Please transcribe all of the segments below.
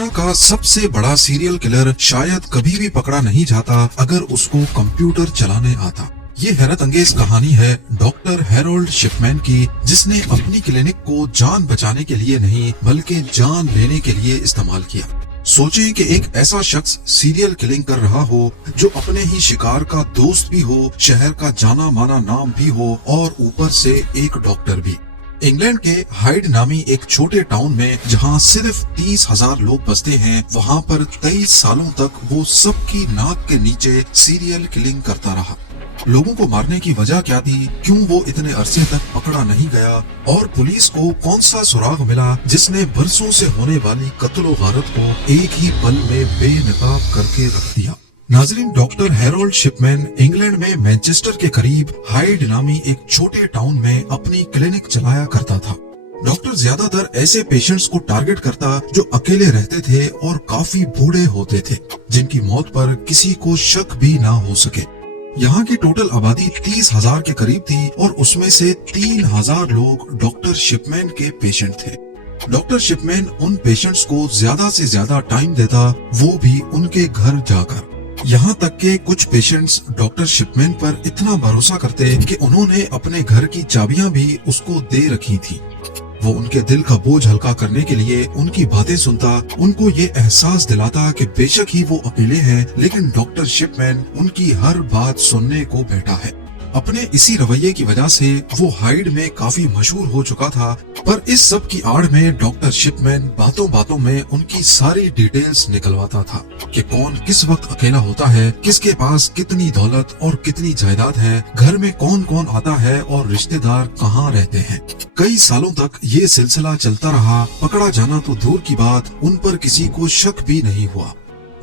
दुनिया का सबसे बड़ा सीरियल किलर शायद कभी भी पकड़ा नहीं जाता अगर उसको कंप्यूटर चलाने आता। ये हैरत अंगेज कहानी है डॉक्टर हैरोल्ड शिपमैन की, जिसने अपनी क्लिनिक को जान बचाने के लिए नहीं बल्कि जान लेने के लिए इस्तेमाल किया। सोचें कि एक ऐसा शख्स सीरियल किलिंग कर रहा हो जो अपने ही शिकार का दोस्त भी हो, शहर का जाना माना नाम भी हो और ऊपर से एक डॉक्टर भी। इंग्लैंड के हाइड नामी एक छोटे टाउन में जहां सिर्फ 30,000 लोग बसते हैं, वहां पर 23 सालों तक वो सबकी नाक के नीचे सीरियल किलिंग करता रहा। लोगों को मारने की वजह क्या थी, क्यों वो इतने अरसे तक पकड़ा नहीं गया और पुलिस को कौन सा सुराग मिला जिसने बरसों से होने वाली कत्लो गारत को एक ही पल में बेनकाब करके रख दिया। नाजरीन, डॉक्टर हैरोल्ड शिपमैन इंग्लैंड में मैनचेस्टर के करीब हाइड नामी एक छोटे टाउन में अपनी क्लिनिक चलाया करता था। डॉक्टर ज्यादातर ऐसे पेशेंट्स को टारगेट करता जो अकेले रहते थे और काफी बूढ़े होते थे, जिनकी मौत पर किसी को शक भी ना हो सके। यहाँ की टोटल आबादी 30,000 के करीब थी और उसमें से 3,000 लोग डॉक्टर शिपमैन के पेशेंट थे। डॉक्टर शिपमैन उन पेशेंट्स को ज्यादा से ज्यादा टाइम देता, वो भी उनके घर जाकर। यहाँ तक के कुछ पेशेंट्स डॉक्टर शिपमैन पर इतना भरोसा करते कि उन्होंने अपने घर की चाबियां भी उसको दे रखी थी। वो उनके दिल का बोझ हल्का करने के लिए उनकी बातें सुनता, उनको ये एहसास दिलाता कि बेशक ही वो अकेले हैं, लेकिन डॉक्टर शिपमैन उनकी हर बात सुनने को बैठा है। अपने इसी रवैये की वजह से वो हाइड में काफी मशहूर हो चुका था, पर इस सब की आड़ में डॉक्टर शिपमैन बातों बातों में उनकी सारी डिटेल्स निकलवाता था कि कौन किस वक्त अकेला होता है, किसके पास कितनी दौलत और कितनी जायदाद है, घर में कौन कौन आता है और रिश्तेदार कहाँ रहते हैं। कई सालों तक ये सिलसिला चलता रहा। पकड़ा जाना तो दूर की बात, उन पर किसी को शक भी नहीं हुआ।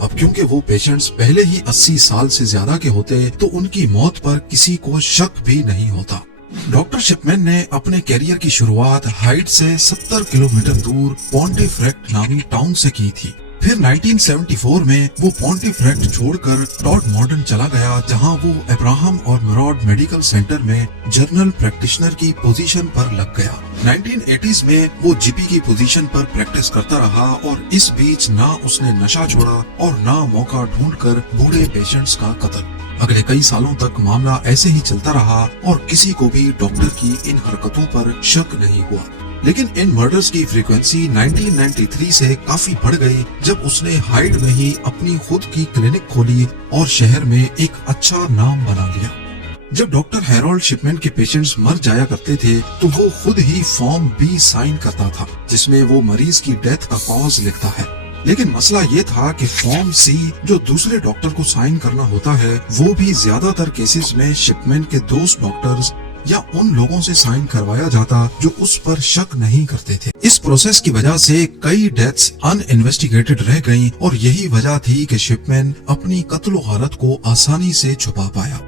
अब क्योंकि वो पेशेंट्स पहले ही 80 साल से ज्यादा के होते, तो उनकी मौत पर किसी को शक भी नहीं होता। डॉक्टर शिपमैन ने अपने कैरियर की शुरुआत हाइड से 70 किलोमीटर दूर पॉन्टिफ्रेक्ट नामी टाउन से की थी। फिर 1974 में वो पॉन्टिफ्रेक्ट छोड़कर टॉड मॉडर्न चला गया, जहां वो अब्राहम और मुराद मेडिकल सेंटर में जनरल प्रैक्टिशनर की पोजीशन पर लग गया। 1980s में वो जीपी की पोजीशन पर प्रैक्टिस करता रहा और इस बीच ना उसने नशा छोड़ा और ना मौका ढूंढकर बूढ़े पेशेंट्स का कत्ल। अगले कई सालों तक मामला ऐसे ही चलता रहा और किसी को भी डॉक्टर की इन हरकतों पर शक नहीं हुआ। लेकिन इन मर्डर्स की फ्रीक्वेंसी 1993 से काफी बढ़ गई, जब उसने हाइड में ही अपनी खुद की क्लिनिक खोली और शहर में एक अच्छा नाम बना लिया। जब डॉक्टर हैरोल्ड शिपमैन के पेशेंट्स मर जाया करते थे, तो वो खुद ही फॉर्म B साइन करता था, जिसमें वो मरीज की डेथ का कॉज लिखता है। लेकिन मसला ये था कि फॉर्म C जो दूसरे डॉक्टर को साइन करना होता है, वो भी ज्यादातर केसेस में शिपमैन के दोस्त डॉक्टर्स या उन लोगों से साइन करवाया जाता जो उस पर शक नहीं करते थे। इस प्रोसेस की वजह से कई डेथ्स अनइन्वेस्टिगेटेड रह गईं और यही वजह थी कि शिपमैन अपनी कत्लो गारत को आसानी से छुपा पाया।